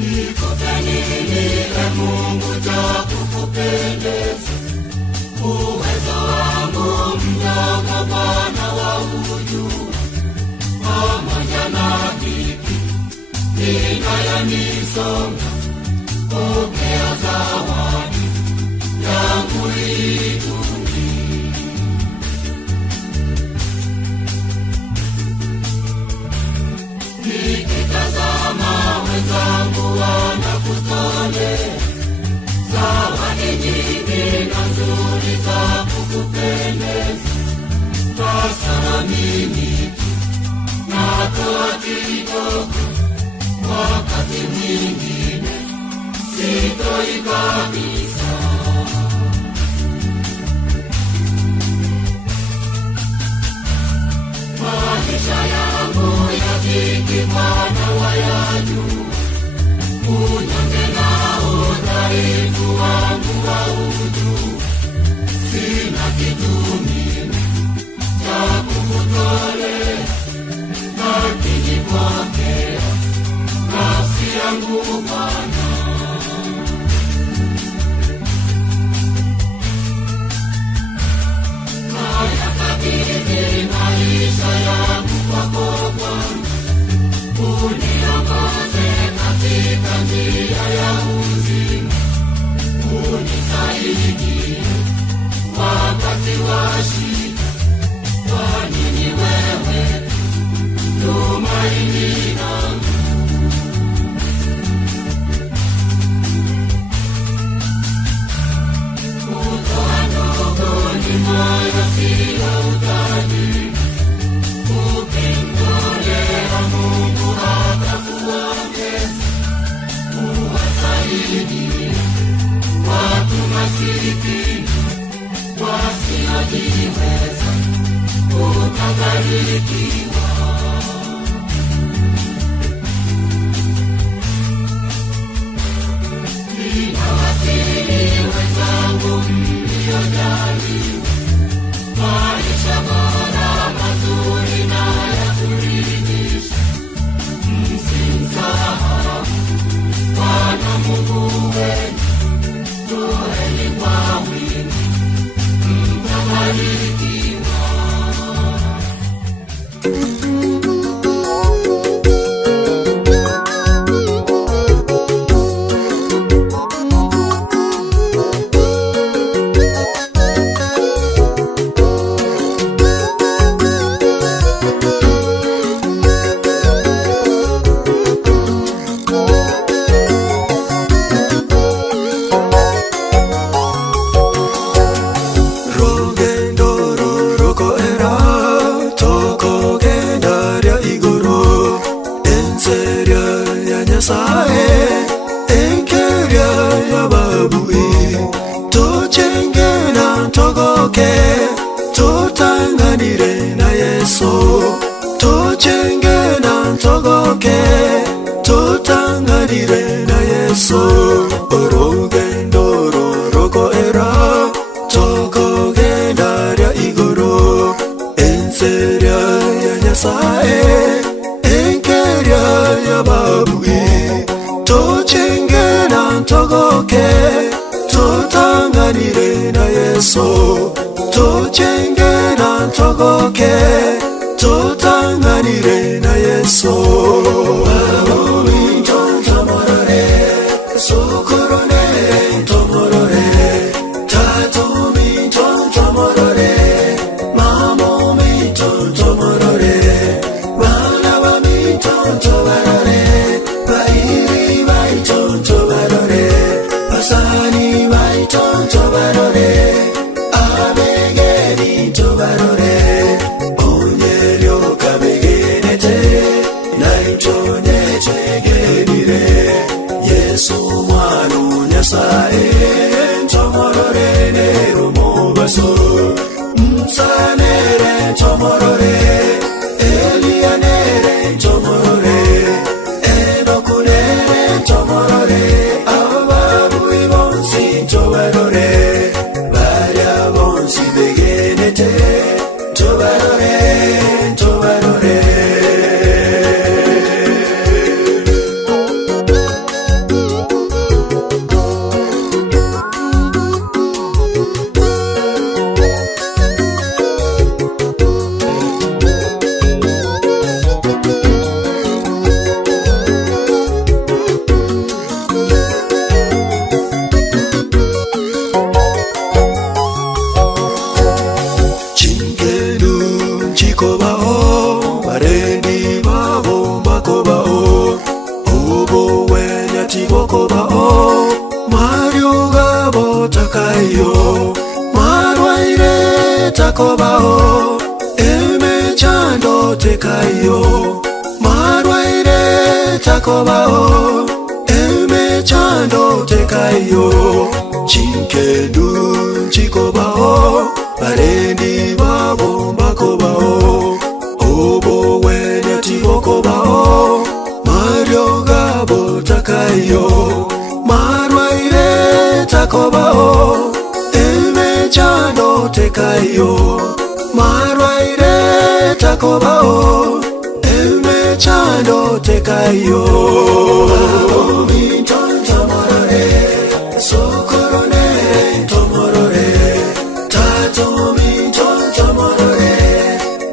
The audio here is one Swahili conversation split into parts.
Nikupe nini e Mungu cha kukupendeza? Uwezo wangu mdogo Bwana waujua. Pamoja na dhiki inayonisonga, pokea zawadi yangu hii duni. Nikitazama wenzangu wanakutolea zawadi nyingi na nzuri za kukupendeza, sasa mimi natoa kidogo, wakati mwingine sitoi kabisa. Maisha yangu ya dhiki Bwana wayajua, unyonge na udhaifu wangu waujua. Sina kitu mimi cha kukutolea, lakini pokea nafsi yangu Bwana. Nayakabidhi maisha yangu kwako Bwana, uniongoze katika njia ya uzima, unisaidie wakati wa shida, kwani ni wewe tumaini langu. Kutoa ndogo ni moyo sio utajiri, ukimtolea Mungu atakuongeza. Uwasaidie watu masikini wasiojiweza, utabarikiwa. Ninawasihi wenzangu mliojaliwa maisha bora, mazuri na ya kuridhisha, msimsahau Bwana Mungu wenu. Toeni kwa wingi, mtabarikiwa. Onye lyo kabegete na itonye obo wenya tiboko bao marioga botakayo marwaire takobao eme chando tekayo marwaire takobao eme chando tekayo chinkedu chikobao barendi babo bakobao obo wenya tiboko bao marioga botakayo marwaire takobao eme chando tekayo marwaire takobao eme chando tekayo minton tomorore sokorone tomorore tato minton tomorore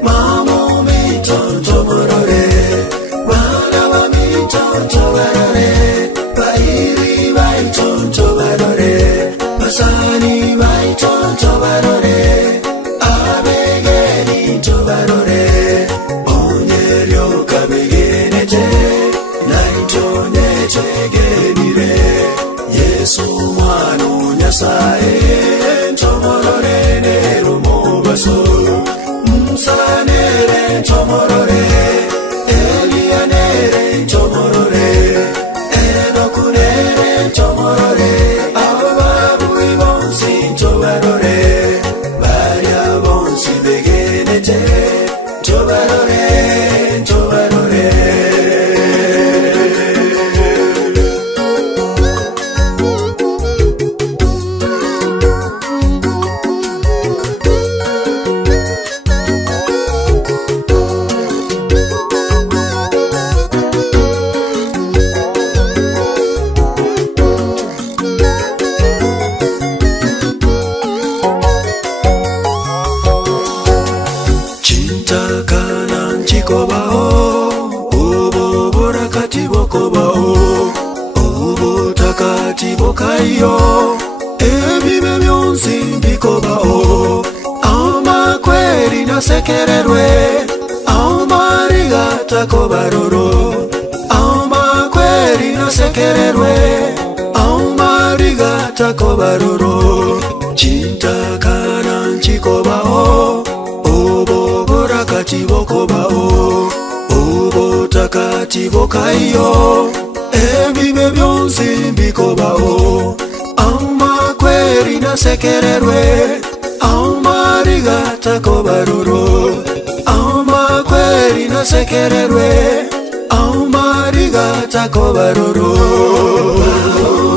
mamo minton tomorore bana minton tomorore bairi baiton tomorore basani baiton tomorore abegeni tomorore onyerio kabegenete naitonye chegenire Yesu mwanu nyasaye tomorore nerumo baso musanere tomorore elianere tomorore enokunere tomorore ababu ibonsi tomorore baria bonsi begenete tomorore tomorore Bokayo ebibe byonsi bikobao ama kweli na sekererwe ama rigata kobaroro ama kweli na sekererwe ama rigata kobaroro chintakana nchikobao obo borakati bokobao obo takati bokayo ebibe byonsi bikobao ama kweli na sekererwe ama rigata kobaroro ama kweli na sekererwe ama rigata kobaroro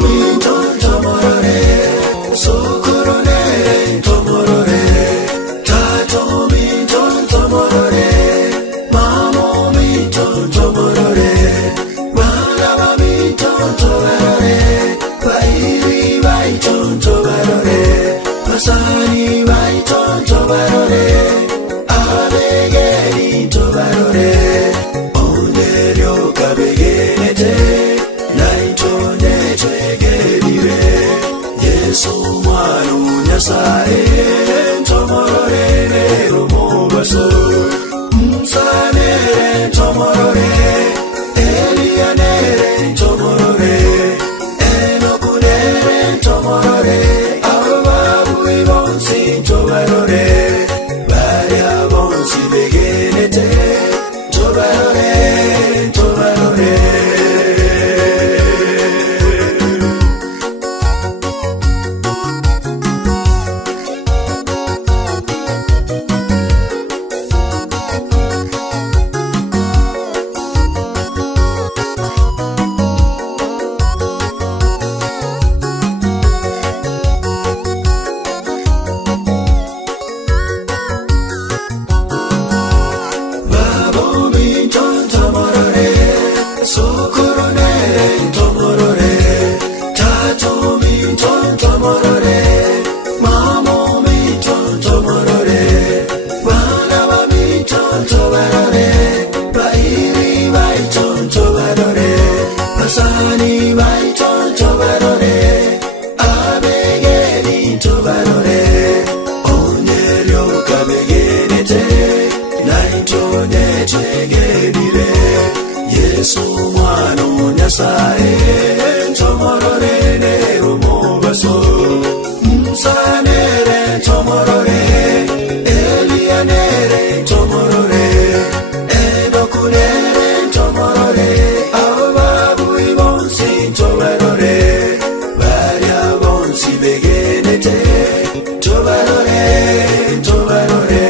minton tomorore sokorone tomorore tato minton tomorore mamo minton tomorore bairi baiton tobarore basani baiton tobarore abegeni tobarore onyerio kabegenete naitonye chegenire Yesu mwanu nyasaye tomorore nerumo baso musanere tomorore elianere tomorore enokunere tomorore ababu ibonsi tomorore baria bonsi begenete tomorore tomorore Nyasaye tomororene romobaso Msanere tomorore Elianere tomorore Enokunere tomorore Ababu ibonsi tobarore Baria bonsi begenete Tobarore tobarore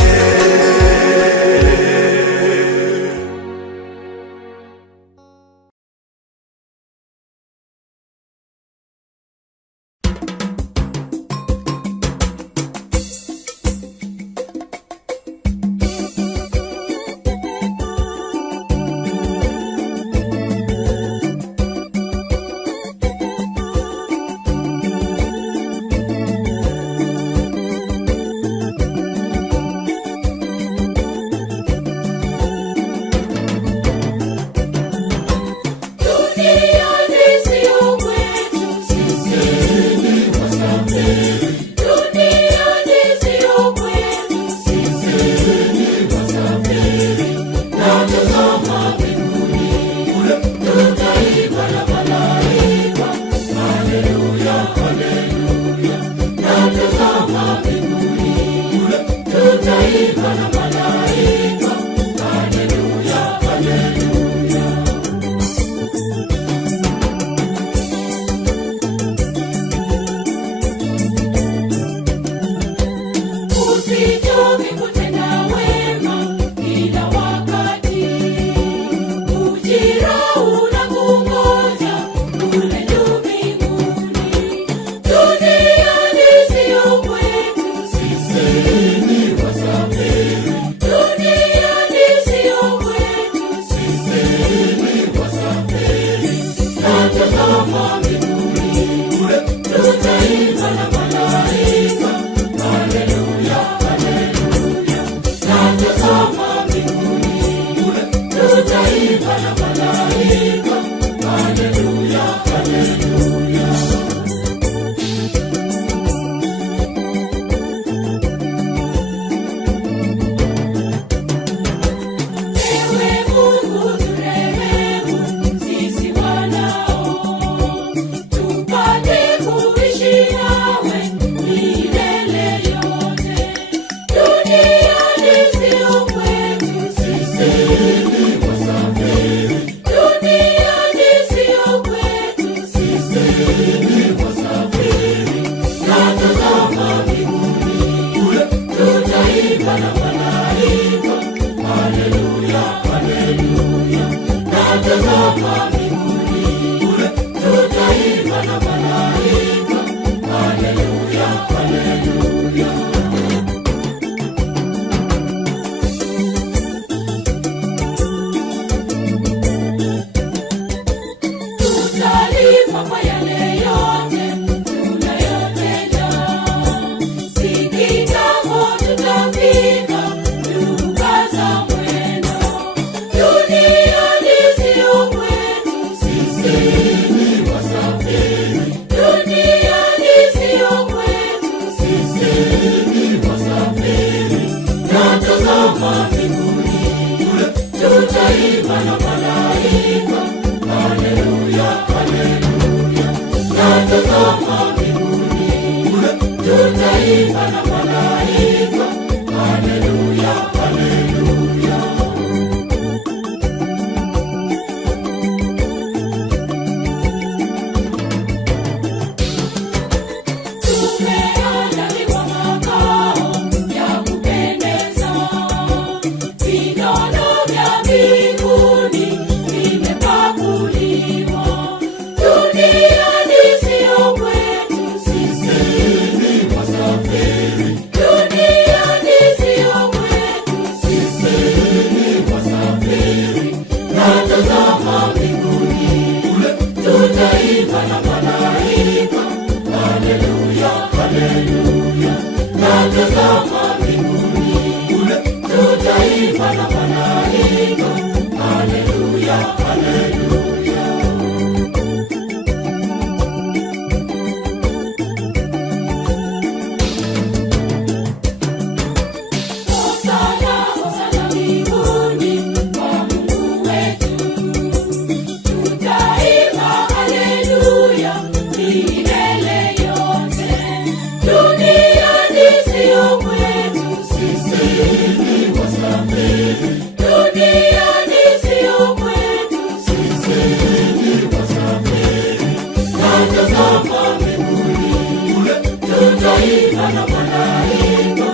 tutaimba na malaika,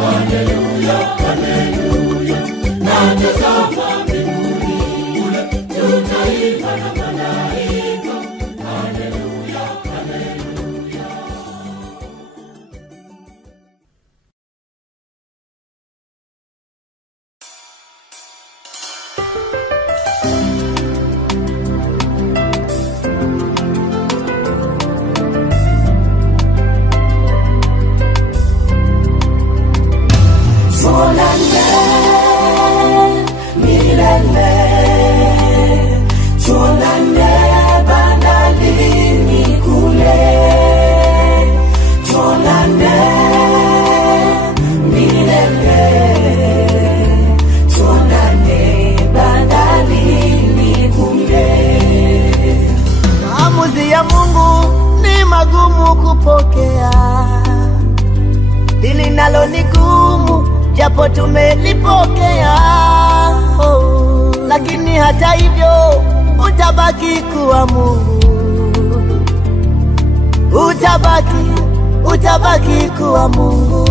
haleluya, haleluya. Na tazama mbinguni kule, tutaimba na malaika, haleluya, haleluya. Maamuzi ya Mungu ni magumu kupokea, hili nalo ni gumu japo tumelipokea, lakini hata hivyo utabaki kuwa Mungu, utabaki kuwa Mungu.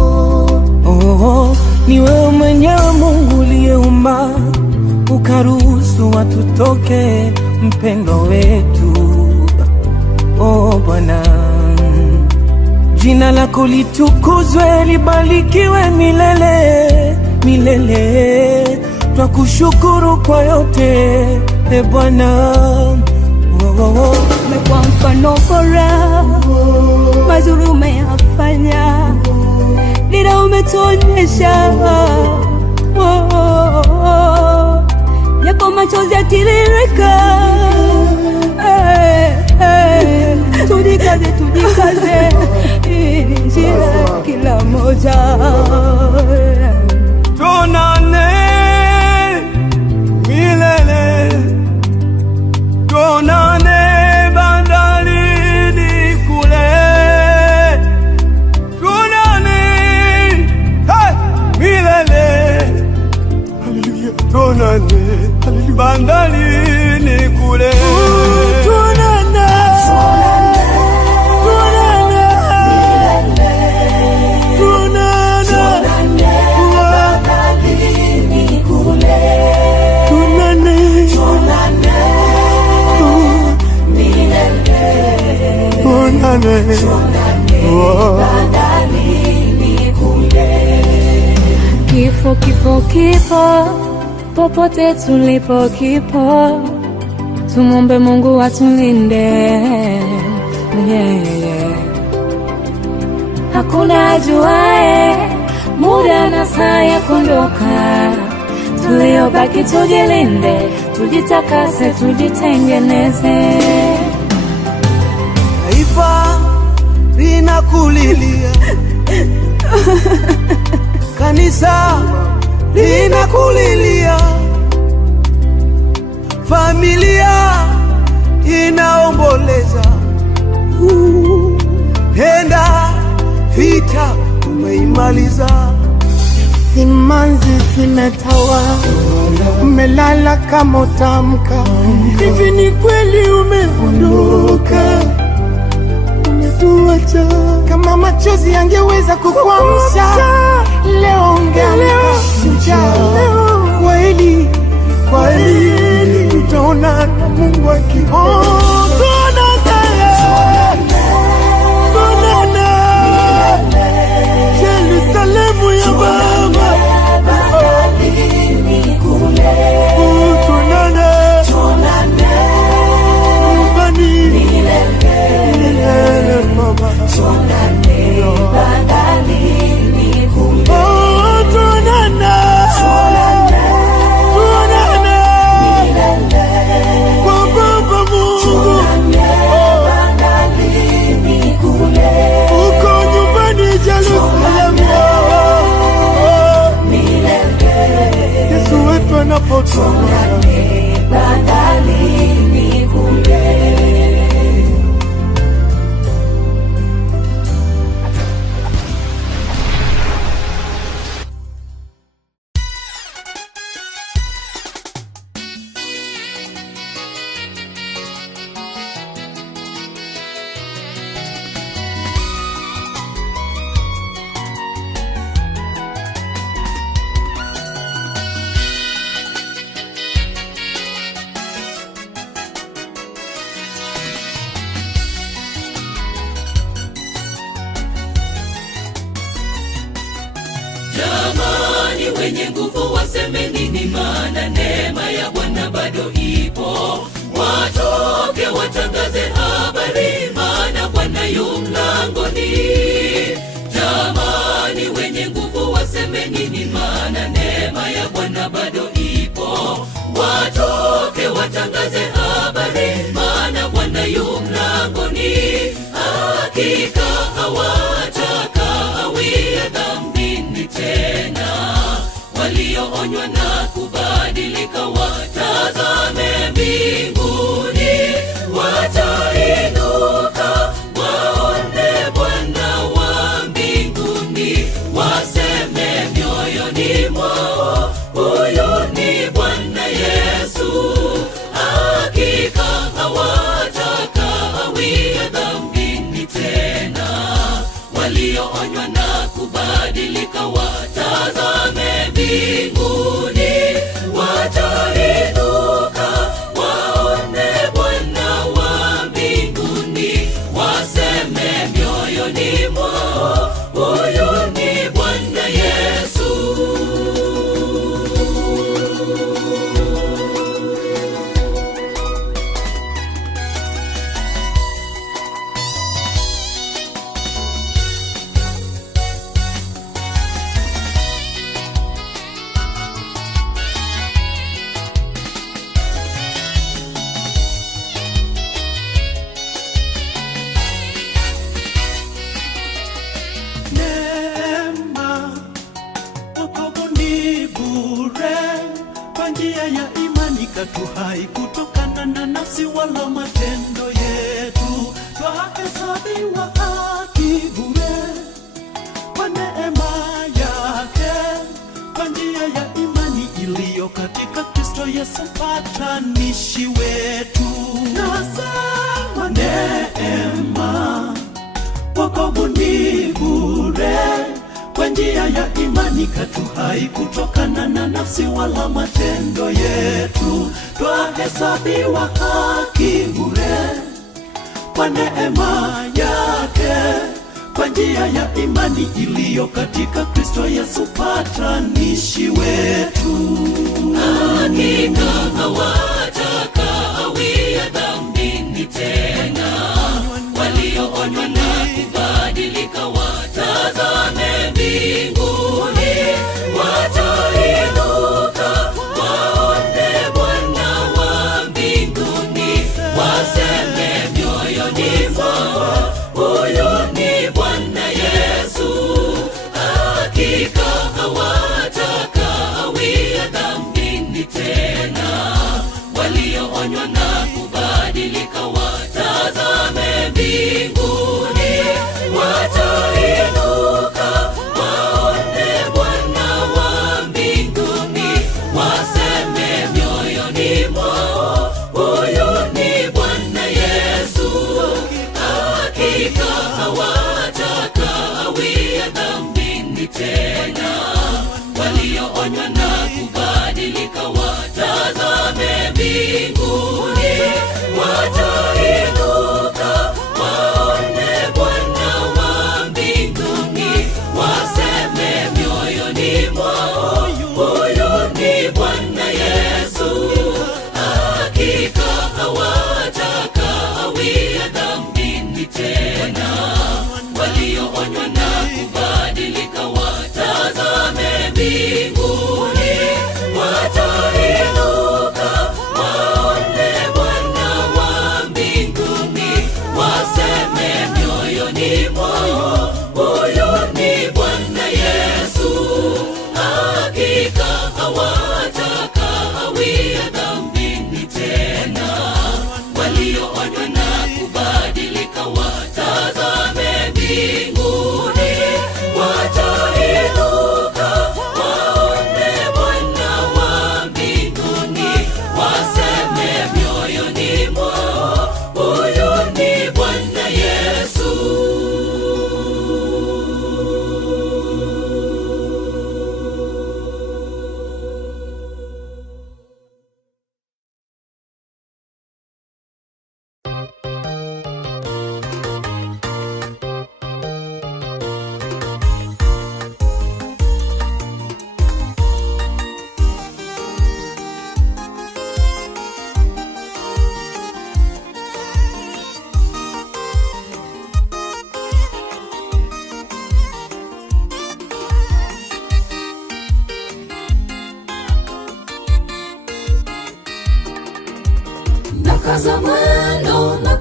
Ni wewe mwenyewe Mungu uliyeumba ukaruhusu watu toke, mpendo wetu. Bwana, jina lako litukuzwe, libarikiwe milele milele. Twakushukuru kwa yote Bwana. Umekuwa mfano bora, mazuri umeyafanya, dira umetuonyesha, yapo machozi yatiririka. Tujikaze, hii ni njia kila moja. Tuonane milele, tuonane bandarini kule, tuonane milele, haleluya, tuonane bandarini kule, Kifo, kifo, kipo popote tulipo, kipo. Tumombe Mungu atulinde, Hakuna ajuae muda na saa ya kuondoka. Tuliobaki tujilinde, tujitakase, tujitengeneze. Taifa linakulilia, kanisa linakulilia, familia inaomboleza. Enda vita umeimaliza, simanzi zimetawa, umelala kama utamka. Hivi ni kweli umeondoka, umetuacha. Kama machozi yangeweza kukuamsha, leo ungeamka shujaa. Kweli, kweli tutaona na Mungu akiona. Yerusalemu ya Baba, tuonane nyumbani milele Baba, tuonane bandarini kule, tuonane milele kwa Baba Mungu. wenye nguvu waseme nini? Maana neema ya Bwana bado ipo. Watoke watangaze habari, maana Bwana yu mlangoni. Jamani, wenye nguvu waseme nini? Maana neema ya Bwana bado ipo. Watoke watangaze habari, maana Bwana yu mlangoni. Hakika hawatakawia dhambini tena. Walioonywa na kubadilika watazame mbinguni. Watainuka waone Bwana wa mbinguni. Waseme mioyoni mwao, huyu ni Bwana Yesu. Hakika hawatakawia dhambini tena. Walioonywa na kubadilika watazame mbinguni. Watainuka waone Bwana wa mbinguni. Waseme mioyoni mwao, huyu ni Bwana Yesu. Neema, wokovu ni bure, kwa njia ya imani katu hai, kutokana na nafsi wala matendo yetu. Twahesabiwa haki bure kwa neema yake, kwa njia ya imani iliyo katika Kristo Yesu mpatanishi wetu. Nasema neema, wokovu ni bure, kwa njia ya imani katu hai, kutokana na nafsi wala matendo yetu. Twahesabiwa haki bure kwa neema yake, kwa njia ya imani iliyo katika Kristo Yesu mpatanishi wetu. Hakika hawatakawia dhambini tena. Walioonywa na kubadilika watazame mbinguni. Watainuka waone Bwana wa mbinguni. Waseme mioyoni mwao, huyu ni Bwana Yesu. Hakika hawatakawia dhambini tena. Walioonywa na kubadilika watazame mbinguni. Watainuka waone Bwana wa mbinguni. Waseme mioyoni mwao, huyu ni Bwana Yesu. Hakika hawatakawia dhambini tena. Walioonywa na kubadilika watazame mbinguni. Watainuka waone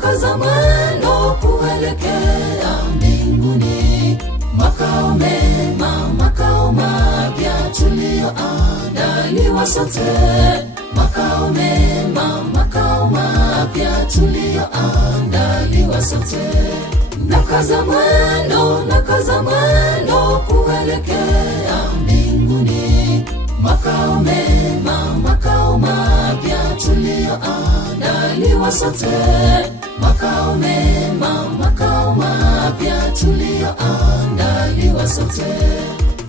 nakaza mwendo kuelekea mbinguni, makao mema, makao mapya tulioandaliwa sote, makao mema, makao mapya tulioandaliwa sote. Nakaza mwendo kuelekea mbinguni, makao mema, makao mapya tulioandaliwa sote, makao mema, makao mapya tulioandaliwa sote.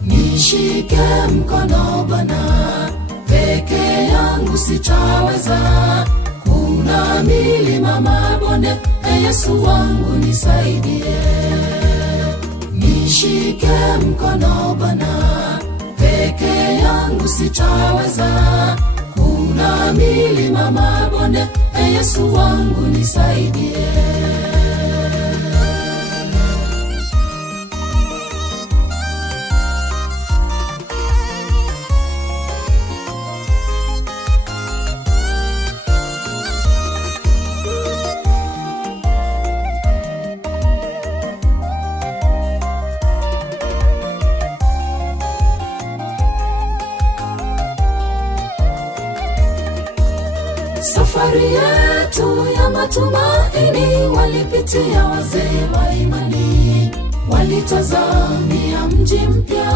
Nishike mkono Bwana, peke yangu sitaweza, kuna milima mabonde, Yesu wangu nisaidie. Nishike mkono Bwana, peke yangu sitaweza, kuna milima mabonde, Yesu wangu nisaidie. Safari yetu ya matumaini walipitia wazee wa imani, walitazamia mji mpya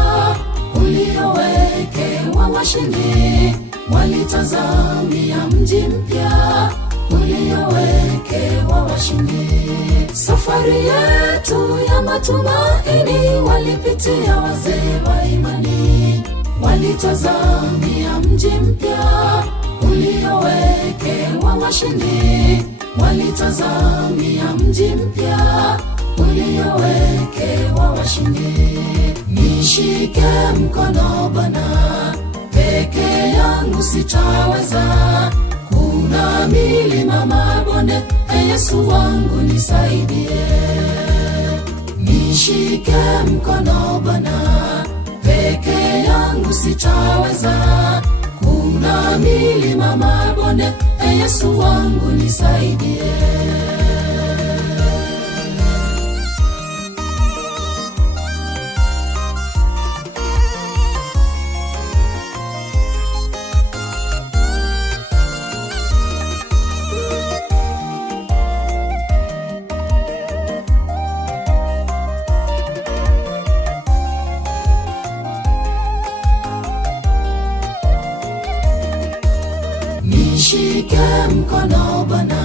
uliowekewa washindi, walitazamia mji mpya uliowekewa washindi. Safari yetu ya matumaini walipitia wazee wa imani, walitazamia mji mpya uliowekewa washindi, walitazamia mji mpya uliowekewa washindi. Nishike mkono Bwana, peke yangu sitaweza, kuna milima mabonde, Yesu wangu nisaidie. Nishike mkono Bwana, peke yangu sitaweza, kuna milima mabonde, Yesu wangu nisaidie. Nishike mkono Bwana,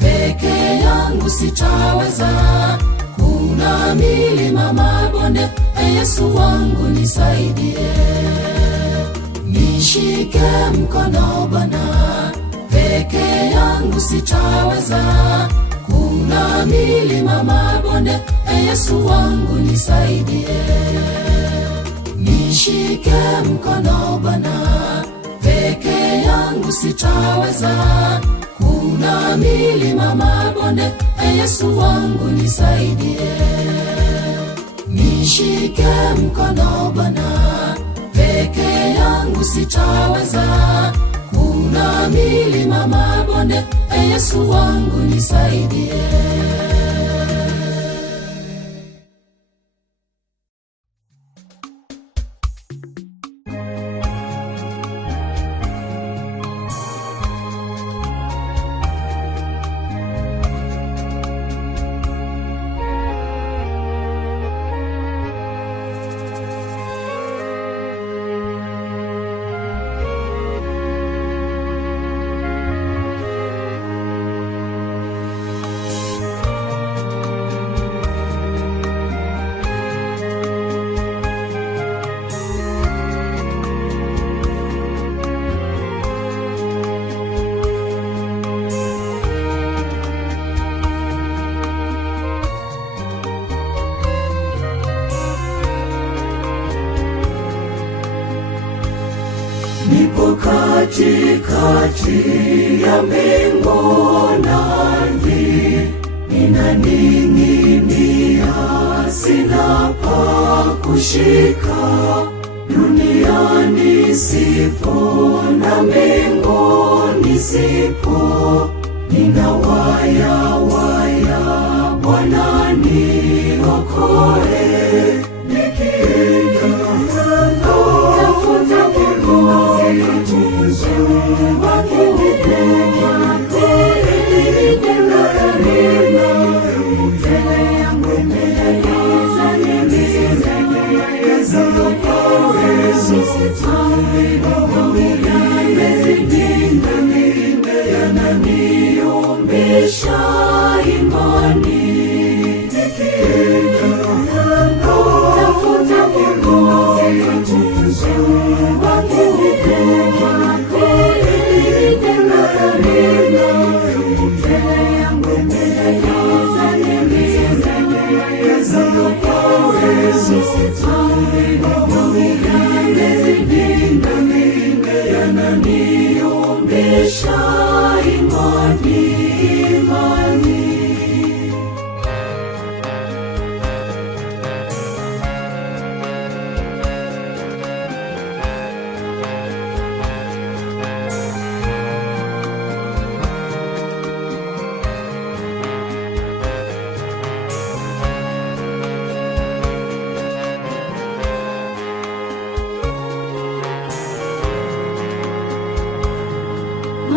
peke yangu sitaweza, kuna milima mabonde, Yesu wangu nisaidie. Nishike mkono Bwana, peke yangu sitaweza, kuna milima mabonde, Yesu wangu nisaidie. Nishike mkono Bwana, peke yangu sitaweza, kuna milima mabonde, Yesu wangu nisaidie. Nishike mkono Bwana, peke yangu sitaweza, kuna milima mabonde, Yesu wangu nisaidie. Nipo katikati ya mbingu na ardhi, ninaning'inia, sina pa kushika. Duniani sipo na mbinguni sipo, ni ninawaya waya, Bwana niokoe, nikienda tafuta kiongozi wakinipenda yananiumbisha imani, tafuta kiongozi wakinipenda yananiumbisha imani.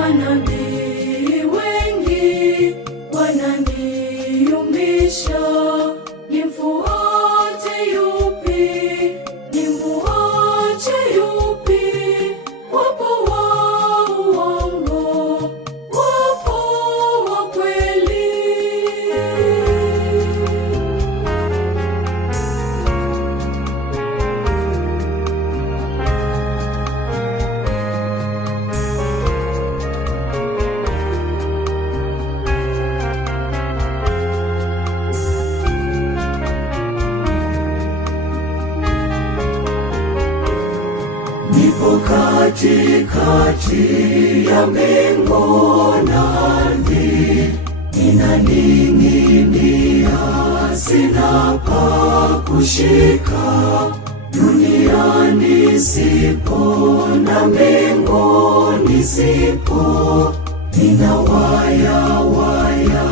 Manabii wengi wananiumbisha, nimfuate yupi, nimwache yupi? Wapo wa uongo, wapo wa kweli. Nipo katikati ya mbingu na ardhi, ninaning'inia, sina pa kushika. Duniani sipo na mbinguni sipo, ninawaya waya,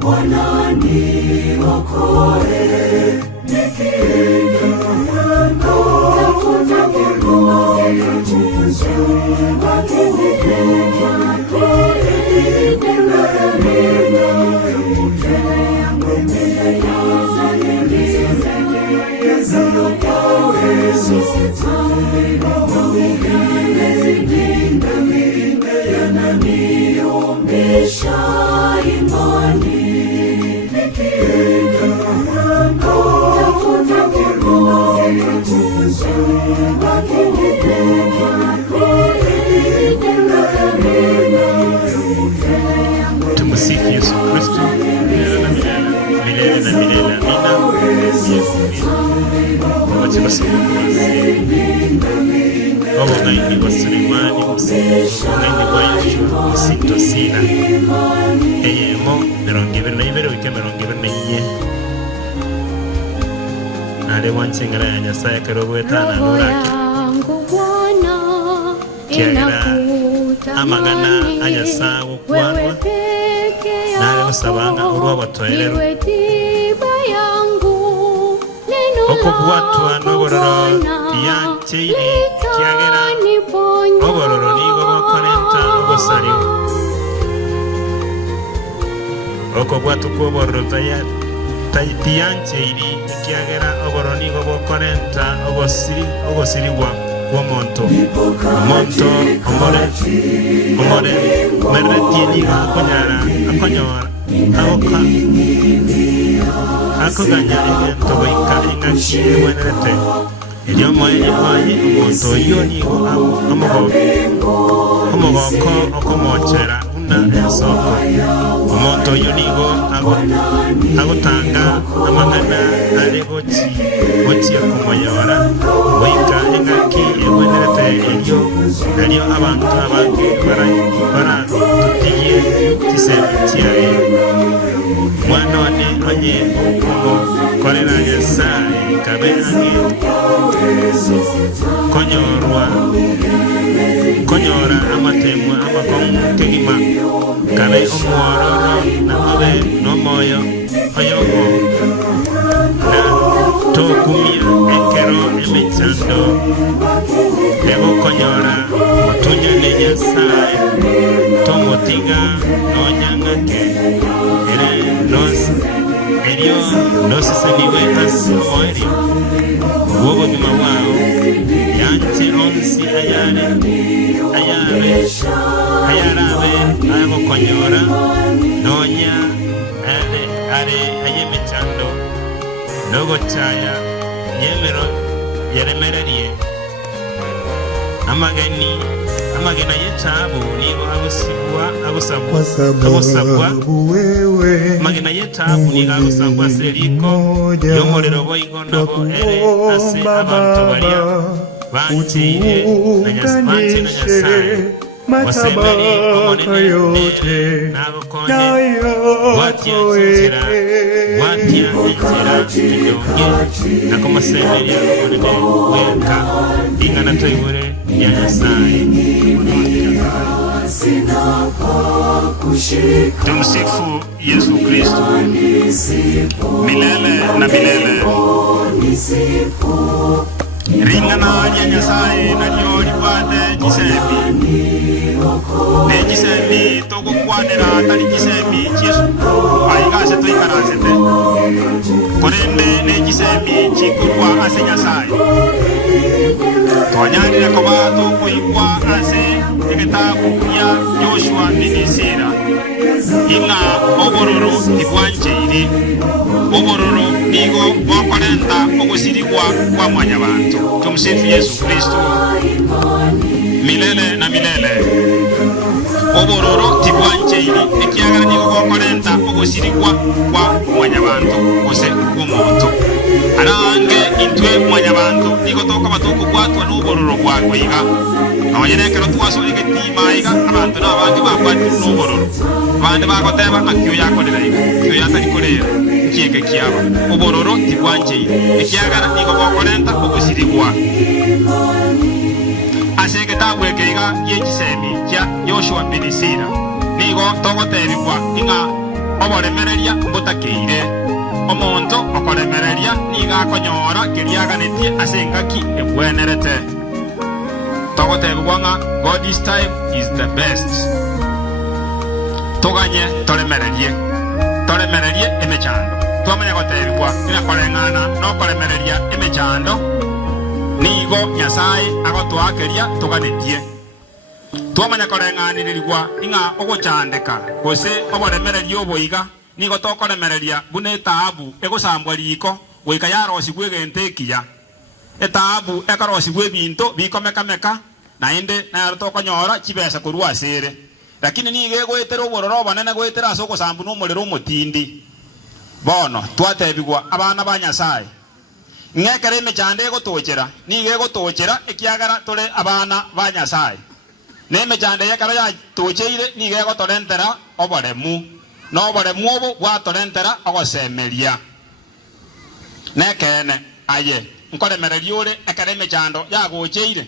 Bwana niokoe, nikienda tafuta kiongozi wakinipenda yananiumbisha imani, nikienda tafuta kiongozi wakinipenda. Tumsifu Yesu Kristo milele na milele. Amina. Wacha basi obugaini bwa Sulemani obugaini bwa Yesu isinto sina eyemo 22 wike 24 ale wanchengera ya Nyasaye kerobwetana nuraki kiagera amagana anyasawo kwanwa nale usabanga urwabotoerero okubwatwa n'obororo yancheire kiagera obororo nigo bokorenta obosariwo okubwatwa kw'obororo tiyancheire kiagera obororo nigo bokorenta obosiriwa kwomonto omonto omore meretieniga akonyora akoganya egento goika eng'aki ebwenerete elio omoenyemwaye omonto oyo nigo omogoko okomochera buna ensoko omonto oyo nigo agotanga amagana are gochia komoyora goika eng'aki ebwenerete elio nalio abantu abange baratutigie chiseme chiaye mwana one onye okokorera Nyasaye kabe ange konyora amatemwa amakon kegima kabe omuoro moyo oyogo na tokumia ekero emechando egokonyora otunyane Nyasaye tomotiga nonyang'ake ere erio noseseniwe ase oerio obogima bwao yanche onsi ayarabe agokonyora nonya are ayemechando nogochaya yemero yeremererie amagena yetabu nigo agosabwa magena yetabu nigo agosabwa seriko yomorero boigonabo ere ase abantu baria banchire na Nyasaye wasemeri omonene nagokonye watia inzira idonge nakomasemeria omonene weka ingana toibure ya Nyasaye. Tumsifu Yesu Kristo milele na milele. Ringana ya Nyasaye na nyori pate jisembi ne jisembi toko kwanera tali jisembi Yesu aigase toikarasete korende ne jisembi chikurwa ase Nyasaye twanyarire kobato kuigwa ase ekitabu ya Joshua ninisira inga obororo ibwancheire obororo nigo bokorenta ogusirigwa kwa mwanyabantu. Tumsifu Yesu Kristo milele na milele. Obororo tibwancheire ekiagara nigo bokorenta ogusirigwa kwa mwanyabantu ose kumuntu arange intwe mwanyabantu nigo toka batoko kwatwa n'obororo bwakwiga abanyerekero twasore getima iga abantu n'abandi bakwati n'obororo abandi bagoteba akiyo yakorera iga kiyo yatari korera kieke kiaba obororo tibwancheire ekiagara nigo bokorenta ogusirigwa asege tabwekeiga yegisemi kya Joshua binisira nigo togotebikwa inga oboremereria mbutakeire omonto okoremereria niga akonyora kiriaganetie asengaki ebwenerete togotebikwa nga God's time is the best toganye toremererie emechando twamanya gotebikwa ina korengana no koremereria emechando nigo Nyasaye agotwakeria tuganetie twamanya korenganiririrwa inga ogochandeka gose oboremereria oboiga nigo tokoremereria buna etaabu egosambwa riko goika yarosigwe gentekia etaabu ekarosigwe binto bikomekameka naende na tokonyora kibesa kurwa asere lakini nige gwetera obororo banene gwetera ase ogosambu n'omorero omotindi bono twatebigwa abana ba Nyasaye ng'ekere emechando egotochera nige egotochera ekiagara tore abana ba Nyasaye n'emechando yekara yatocheire nige egotorentera oboremu n'oboremu obo bwatorentera ogosemeria nekene aye nkoremereria ore ekere emechando yagocheire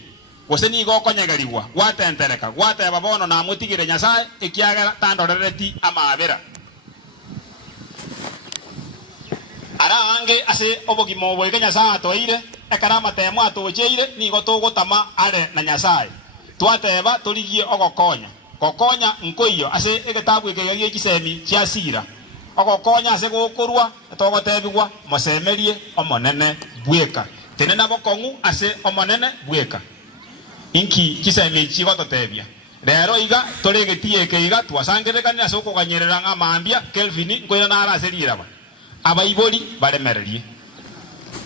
gose nigo okonyegeriwa gwatentereka gwateba bono namutigire Nyasaye ekiagara tandorereti amabera arange ase obogimo obwege Nyasaye atoire ekara amatemo atocheire nigo togotama are na Nyasaye twateba torigie ogokonya nkoiyo ase egetabu ekegegie kisemi kia sira ogokonya ase gokorwa togotebigwa mosemerie omonene bweka tenena bokong'u ase omonene bweka inki kisemi chigototebia rero iga toregetie keiga twasangerekania ase okoganyerera ng'amambia Kelvin nkoira nara ase riraba abaibori baremererie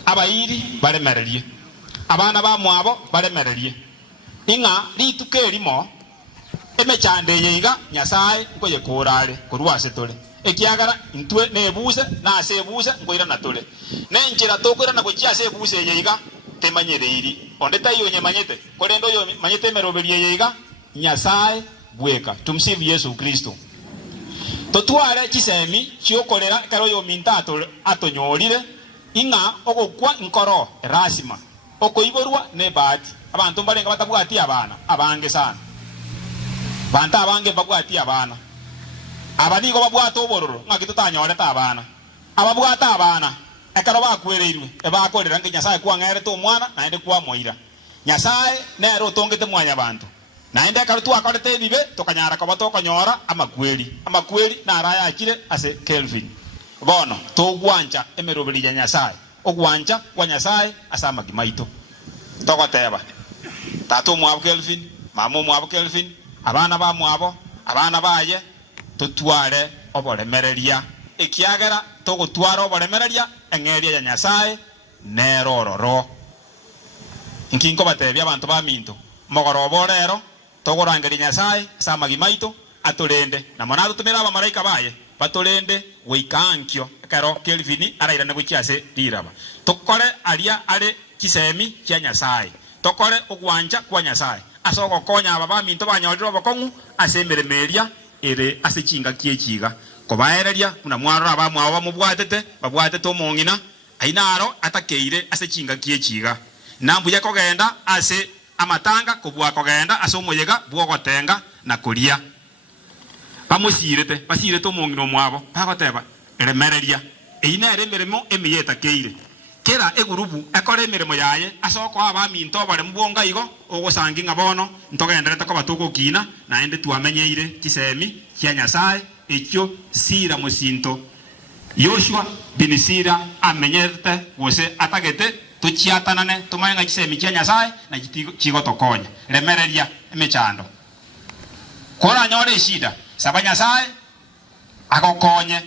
abairi baremererie abana ba mwabo baremererie inga rituke erimo emechande yeiga Nyasaye nkoye kurare kurwa ase tore ekiagara intwe nebuse na ase ebuse nkoira na tore nenjira tokwira na gochia ase ebuse yeiga temanyereiri onde tayo nyemanyete korendo yo manyete meroberie yeiga Nyasaye bweka. Tumsifu Yesu Kristo. Totware kisemi chiokorera karo yo minta atonyorire inga ogokwa nkoro rasima okoiborwa ne bahati abantu mbalenga batabwati abana abange sana banta abange bagwati abana abanigo babwata obororo ngakitutanyore tabana ababwata abana ekaro bakwereirwe ebakorera ngi Nyasaye kwang'erete omwana naende kwamoira Nyasaye nero otongete mwanya bantu naende ekaro twakorete ebibe tokanyara koba tokonyora amakweri naraya akire ase Kelvin bono togwancha emeroberi ya Nyasaye ogwancha kwa Nyasaye ase amagi maito togoteba tato mwabo Kelvin mama mwabo Kelvin abana ba mwabo abana baye tutware oboremereria ekiagera togotwara oboremereria eng'eria ya Nyasaye nerororo inkinko batebya abantu ba minto mogorobo rero togorangeria Nyasaye ase amagi maito aturende na mona tutumira abamaraika baye baturende goikankio ekero Kelvin arairane gokiase riraba tokore aria are kisemi kia Nyasaye tokore ogwanja kwa Nyasaye ase ogokonya aba baminto banyorire obokong'u ase emeremeria ere ase chinga kiechiga kobaereria kuna mwarora abamwabo babwatete omong'ina ainaro atakeire ase chinga kiechiga nambuya kogenda ase amatanga kobwa kogenda ase omoyega bwogotenga na koria basirete omong'ina omwabo bagoteba eremereria eina ere emeremo emiyeta keire kera egurubu ekore emeremo yaye ase okoa abaminto oboremu bwonga igo ogosangi ng'a bono ntogenderete koba togokina naende twamenyeire kisemi kia Nyasaye ekio sira mosinto Yoshua bin Sira amenyete gose atagete tuchiatanane tumaenga kisemi kia Nyasaye na chigo tokonya remereria emechando kora nyore shida saba Nyasaye agokonye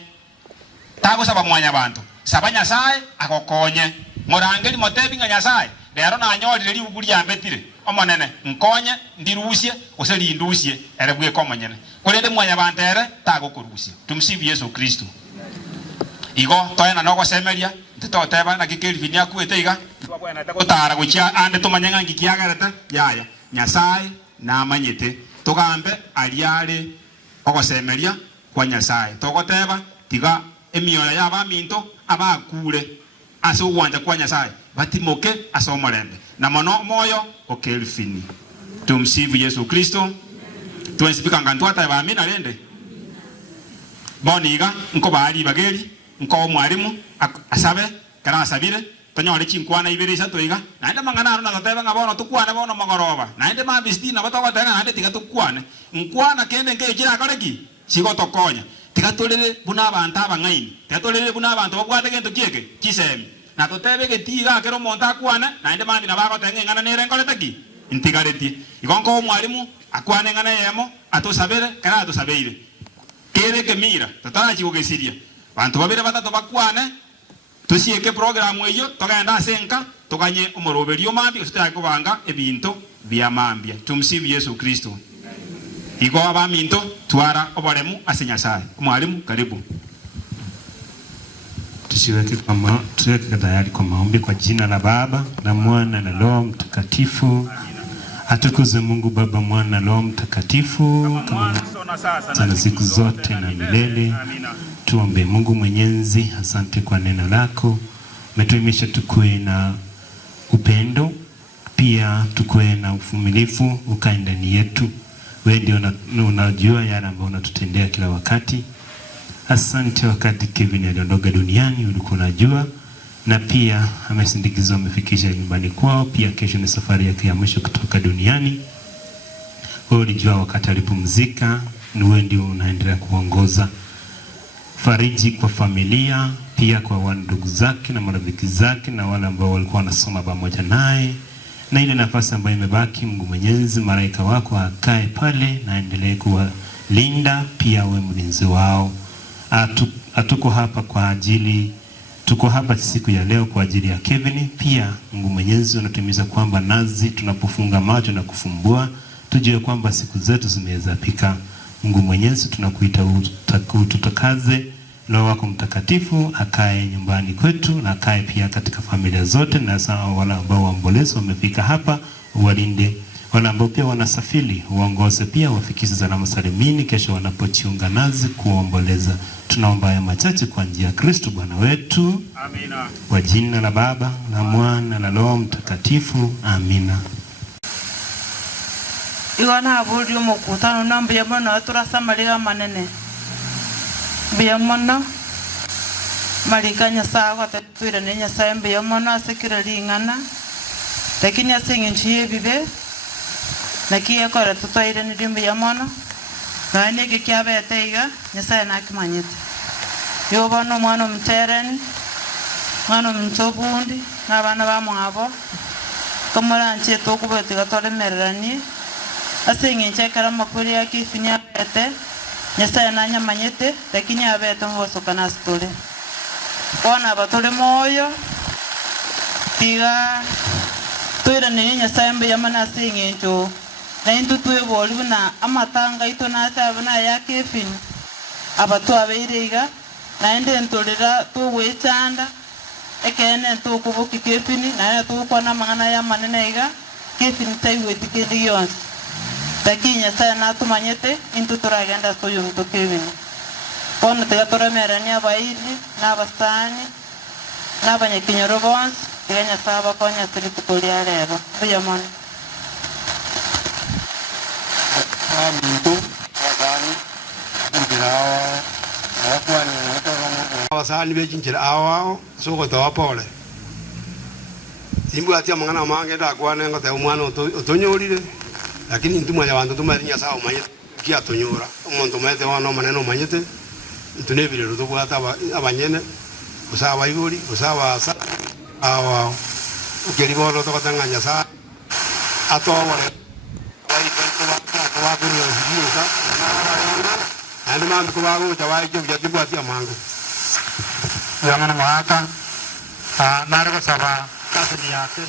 tago saba mwanya bantu saba Nyasaye agokonye morangeri motebinga Nyasaye lero nanyorire libuguri yambetire omonene nkonye ndirusie oselindusie erebwe komonyene kolende mwanya bantere tago kurusia tumsifu Yesu Kristo igo toyena no gosemeria ntoteba na Kelvin yakwete iga twabwana takotara gochia ande tumanyenga ngikiagarete yaya Nyasaye na amanyete tugambe aliare ogosemeria kwa Nyasaye togoteba tiga emioya ya baminto abakure ase ogwanja kwa Nyasaye batimoke ase omorembe na mono moyo o Kelvin tumsifu Yesu Kristo twensipika ngantwata bamina rende boniga nko bali bageri nko mwalimu asabe kana asabire tonyore chinkwana ibere isa toiga naende mangana na toteba ngabono tukwane bono mogoroba naende mabistina batogotena naende tiga tukwane nkwana kende ngekira koreki sigo tokonya tiga tolere buna abantu abang'aini tiga tolere buna abantu babwate gento kieke kisemi na totebe getiga akero monta akwane naende mandi na bagotenga ngana nere nkoreteki intigaretie igonko mwalimu akwane ngana yemo atosabere kana atosabeire kere kemira tatara chigogesiria bantu babere batatu bakwane tusieke program eyo togenda asenka toganye omoroberio mambi usitaka kubanga ebinto bya mambia tumsifu Yesu Kristo igo abaminto twara oboremu ase Nyasaye mwalimu karibu tusiweke tayari kwa maombi kwa jina la Baba na Mwana na Roho Mtakatifu. Atukuze Mungu Baba, Mwana na Roho Mtakatifu kama sana siku zote na milele. Tuombe. Mungu Mwenyezi, asante kwa neno lako. Umetuimisha tukue na upendo, pia tukue na uvumilivu ukae ndani yetu. Wewe ndio unajua yale ambayo unatutendea kila wakati. Asante wakati Kevin aliondoka duniani ulikuwa unajua, na pia amesindikizwa amefikisha nyumbani kwao. Pia kesho ni safari yake ya mwisho kutoka duniani. Wewe ulijua wakati alipumzika, ni wewe ndio unaendelea kuongoza. Fariji kwa familia, pia kwa ndugu zake na marafiki zake na wale ambao walikuwa wanasoma pamoja naye. Na ile nafasi ambayo imebaki, Mungu Mwenyezi, malaika wako akae pale na endelee kuwalinda, pia wewe mlinzi wao. Tuko hapa siku ya leo kwa ajili ya Kevin. Pia Mungu Mwenyezi, unatumiza kwamba nazi tunapofunga macho na kufumbua tujue kwamba siku zetu zimeweza pika. Mungu Mwenyezi, tunakuita tutakaze Roho wako Mtakatifu akae nyumbani kwetu na akae pia katika familia zote, na sawa wale ambao waombolezi wamefika hapa uwalinde, wale ambao pia wanasafiri uongoze, pia wafikishe salama salimini kesho wanapojiunga nazi kuomboleza. Tunaomba haya machache kwa njia ya Kristo Bwana wetu. Amina. Kwa jina la Baba na Mwana na Roho Mtakatifu. Amina. Igona aburi mukutano nambe yamana turasa maliga manene biyamono malikanya sawa tatwira nenya saembe yamono asekira lingana lakini asing'enchiye bibe nakiye kora tutwaire ni rimbe yamono nane ke kyabete iga nyasaye nakimanyite yobono mwana mtereni mwana mtobundi n'abana bamwabo kamuranche tokubete gatoremererani asing'enche kara makuri yakifinya bete nyasaye nanyamanyite lakini abete mbosoka nasitore bona batore moyo tiga twira ni nyasaye mbe yamana asing'encho na intu tweboli buna amatanga ito nasabana yakefin abatu abeiriga na ende ntolera tuwechanda ekene tukubuki kefini na tukwana mangana ya manene iga kefin taiweti kendi yonse lakini nyasaye natumanyete intu turagenda soyo mtokevini bona tiga toremerani abairi n'abasani n'abanyakinyoro bonse tiga nyasaye abakonya turi tukolia rero buyamono abasani bechinchira awao soko tawapole simbu atia mangana mange ndakwane ngote umwana utonyorire lakini ntumwa ya bantu tumarinya sawa manyete kia tonyora umuntu mete wana maneno manyete ntunebire rutubwata abanyene usaba iguri usaba sa awao ukeribono tokotanganya sa atowore andi mandu kubago chawaje byatibu atia mangu yamana mwaka nariko saba kasini yake